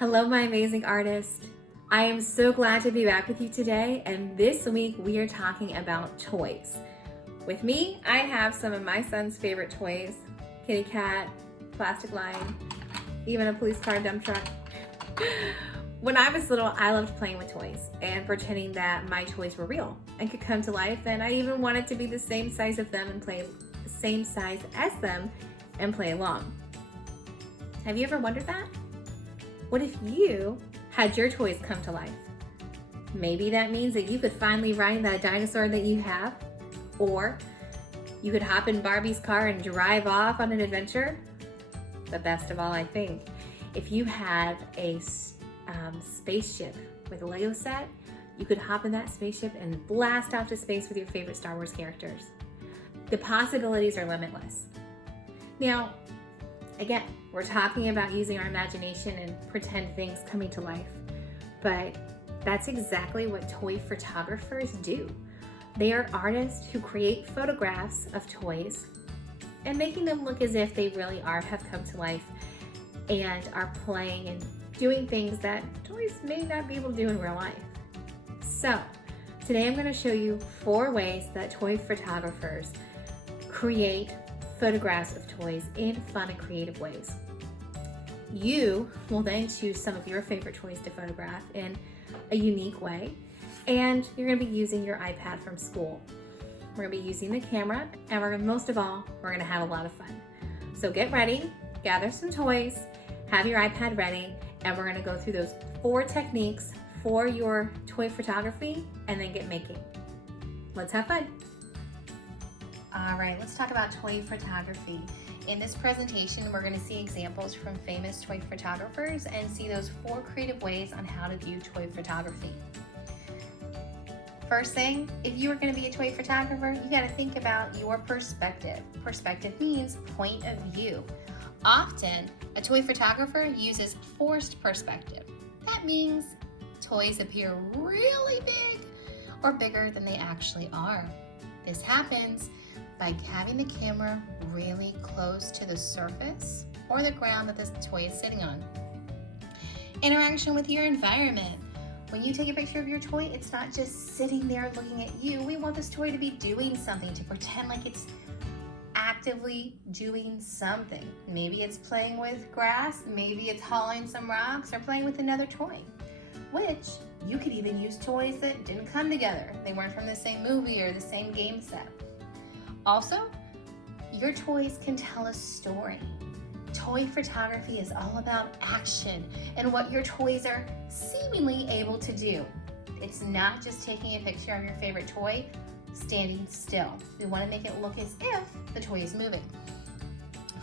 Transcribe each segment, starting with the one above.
Hello, my amazing artist. I am so glad to be back with you today, and this week we are talking about toys. With me, I have some of my son's favorite toys: kitty cat, plastic line, even a police car dump truck. When I was little, I loved playing with toys and pretending that my toys were real and could come to life, and I even wanted to be the same size as them and play along. Have you ever wondered that? What if you had your toys come to life? Maybe that means that you could finally ride that dinosaur that you have, or you could hop in Barbie's car and drive off on an adventure. But best of all, I think, if you had a spaceship with a Lego set, you could hop in that spaceship and blast off to space with your favorite Star Wars characters. The possibilities are limitless. Now, again, we're talking about using our imagination and pretend things coming to life, but that's exactly what toy photographers do. They are artists who create photographs of toys and making them look as if they really have come to life and are playing and doing things that toys may not be able to do in real life. So, today I'm going to show you 4 ways that toy photographers create photographs of toys in fun and creative ways. You will then choose some of your favorite toys to photograph in a unique way, and you're going to be using your iPad from school. We're going to be using the camera, and most of all, we're going to have a lot of fun. So get ready, gather some toys, have your iPad ready, and we're going to go through those 4 techniques for your toy photography and then get making. Let's have fun. All right, let's talk about toy photography. In this presentation, we're going to see examples from famous toy photographers and see those 4 creative ways on how to view toy photography. First thing, if you are going to be a toy photographer, you got to think about your perspective. Perspective means point of view. Often, a toy photographer uses forced perspective. That means toys appear really big or bigger than they actually are. This happens by having the camera really close to the surface or the ground that this toy is sitting on. Interaction with your environment. When you take a picture of your toy, it's not just sitting there looking at you. We want this toy to be doing something, to pretend like it's actively doing something. Maybe it's playing with grass, maybe it's hauling some rocks, or playing with another toy, which you could even use toys that didn't come together. They weren't from the same movie or the same game set. Also, your toys can tell a story. Toy photography is all about action and what your toys are seemingly able to do. It's not just taking a picture of your favorite toy standing still. We want to make it look as if the toy is moving.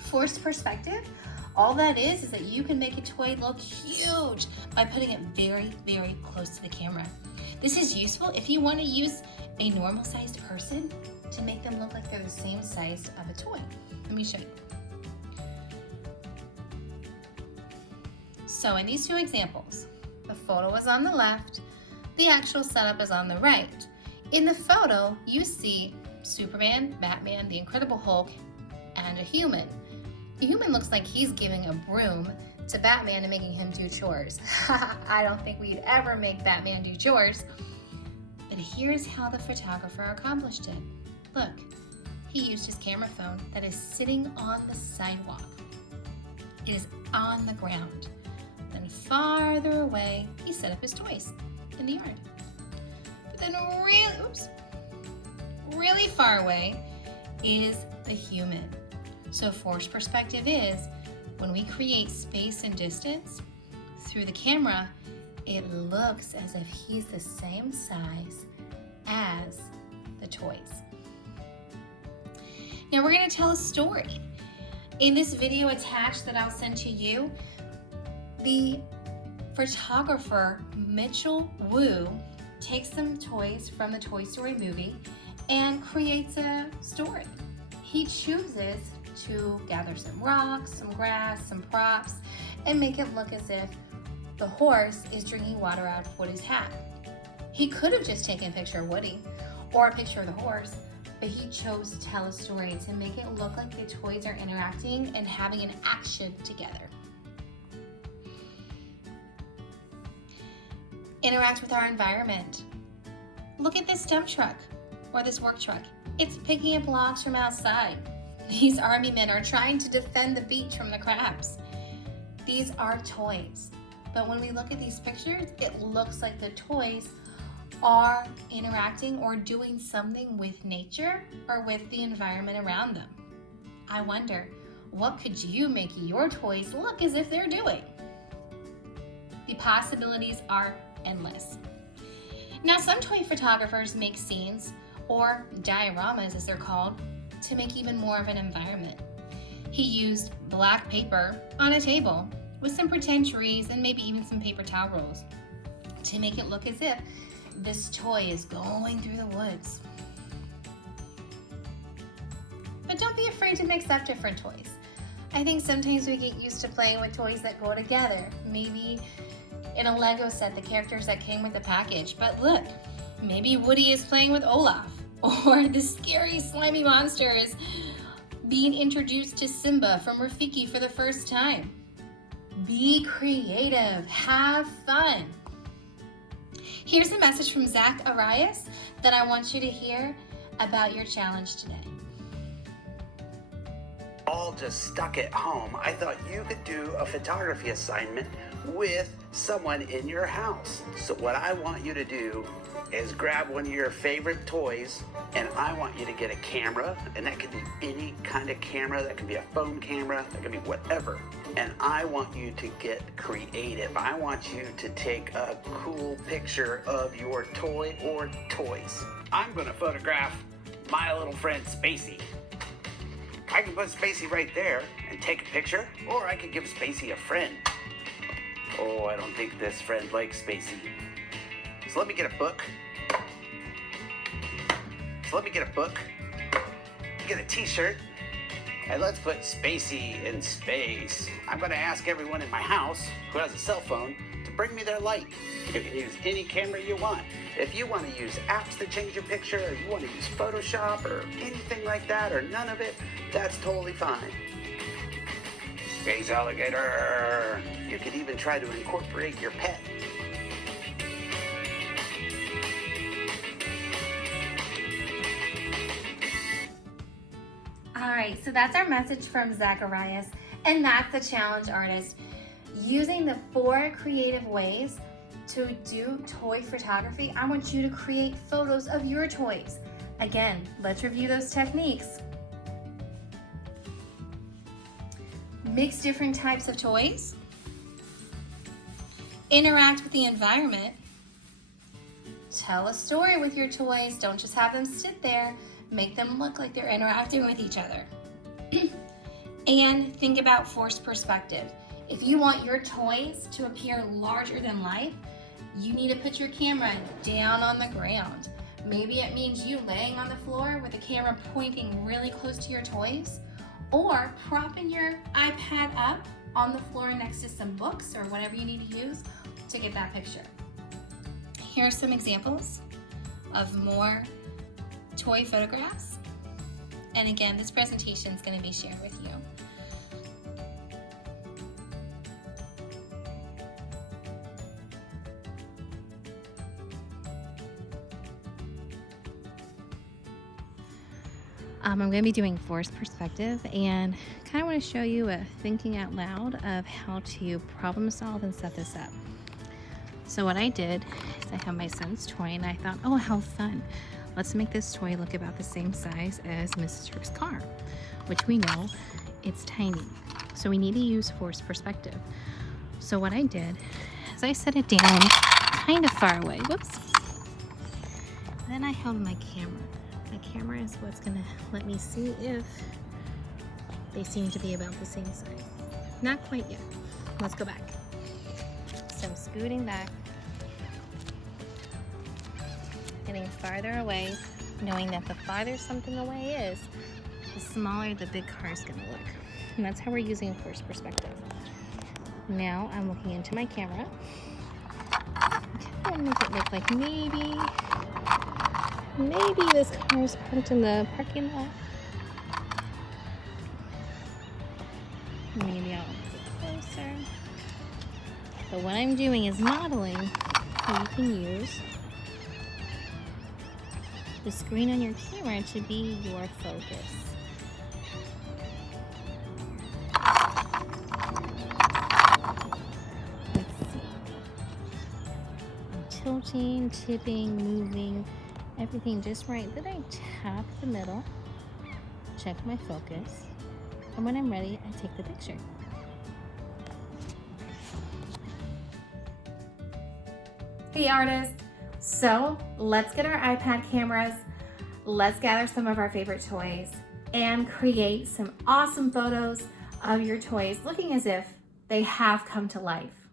Forced perspective, all that is that you can make a toy look huge by putting it very, very close to the camera. This is useful if you want to use a normal sized person to make them look like they're the same size of a toy. Let me show you. So in these 2 examples, the photo is on the left, the actual setup is on the right. In the photo, you see Superman, Batman, the Incredible Hulk, and a human. The human looks like he's giving a broom to Batman and making him do chores. I don't think we'd ever make Batman do chores. But here's how the photographer accomplished it. Look, he used his camera phone that is sitting on the sidewalk. It is on the ground. Then farther away, he set up his toys in the yard. But then really far away is the human. So forced perspective is when we create space and distance through the camera, it looks as if he's the same size as the toys. Now we're going to tell a story. In this video attached that I'll send to you, the photographer Mitchell Wu takes some toys from the Toy Story movie and creates a story. He chooses to gather some rocks, some grass, some props, and make it look as if the horse is drinking water out of Woody's hat. He could have just taken a picture of Woody or a picture of the horse, but he chose to tell a story to make it look like the toys are interacting and having an action together. Interact with our environment. Look at this dump truck or this work truck. It's picking up logs from outside. These army men are trying to defend the beach from the crabs. These are toys. But when we look at these pictures, it looks like the toys are interacting or doing something with nature or with the environment around them. I wonder, what could you make your toys look as if they're doing? The possibilities are endless. Now, some toy photographers make scenes, or dioramas as they're called, to make even more of an environment. He used black paper on a table with some pretend trees and maybe even some paper towel rolls to make it look as if this toy is going through the woods. But don't be afraid to mix up different toys. I think sometimes we get used to playing with toys that go together. Maybe in a Lego set, the characters that came with the package. But look, maybe Woody is playing with Olaf, or the scary slimy monster is being introduced to Simba from Rafiki for the first time. Be creative, have fun. Here's a message from Zack Arias that I want you to hear about your challenge today. All just stuck at home, I thought you could do a photography assignment with someone in your house. So what I want you to do is grab one of your favorite toys, and I want you to get a camera, and that could be any kind of camera. That could be a phone camera, that could be whatever. And I want you to get creative. I want you to take a cool picture of your toy or toys. I'm gonna photograph my little friend Spacey. I can put Spacey right there and take a picture, or I could give Spacey a friend. Oh, I don't think this friend likes Spacey. So let me get a book. Get a t-shirt, and let's put Spacey in space. I'm gonna ask everyone in my house who has a cell phone to bring me their light. You can use any camera you want. If you want to use apps to change your picture, or you want to use Photoshop or anything like that, or none of it, that's totally fine. Space alligator. You could even try to incorporate your pet. All right, so that's our message from Zack Arias, and that's the challenge artist. Using the 4 creative ways to do toy photography, I want you to create photos of your toys. Again, let's review those techniques. Mix different types of toys. Interact with the environment. Tell a story with your toys. Don't just have them sit there. Make them look like they're interacting with each other. And think about forced perspective. If you want your toys to appear larger than life, you need to put your camera down on the ground. Maybe it means you laying on the floor with the camera pointing really close to your toys, or propping your iPad up on the floor next to some books or whatever you need to use to get that picture. Here are some examples of more toy photographs. And again, this presentation is going to be shared with you. I'm going to be doing forced perspective, and kind of want to show you a thinking out loud of how to problem solve and set this up. So what I did is I have my son's toy, and I thought, oh, how fun. Let's make this toy look about the same size as Mrs. Trick's car, which we know it's tiny. So we need to use forced perspective. So what I did is I set it down kind of far away. Whoops. Then I held my camera. My camera is what's gonna let me see if they seem to be about the same size. Not quite yet. Let's go back. So I'm scooting back, getting farther away, knowing that the farther something away is, the smaller the big car is gonna look. And that's how we're using forced perspective. Now I'm looking into my camera. I want to make it look like maybe this car is parked in the parking lot. Maybe I'll get closer. But what I'm doing is modeling you can use the screen on your camera to be your focus. Let's see. I'm tilting, tipping, moving, everything just right. Then I tap the middle, check my focus, and when I'm ready, I take the picture. Hey artists, so let's get our iPad cameras, let's gather some of our favorite toys, and create some awesome photos of your toys looking as if they have come to life.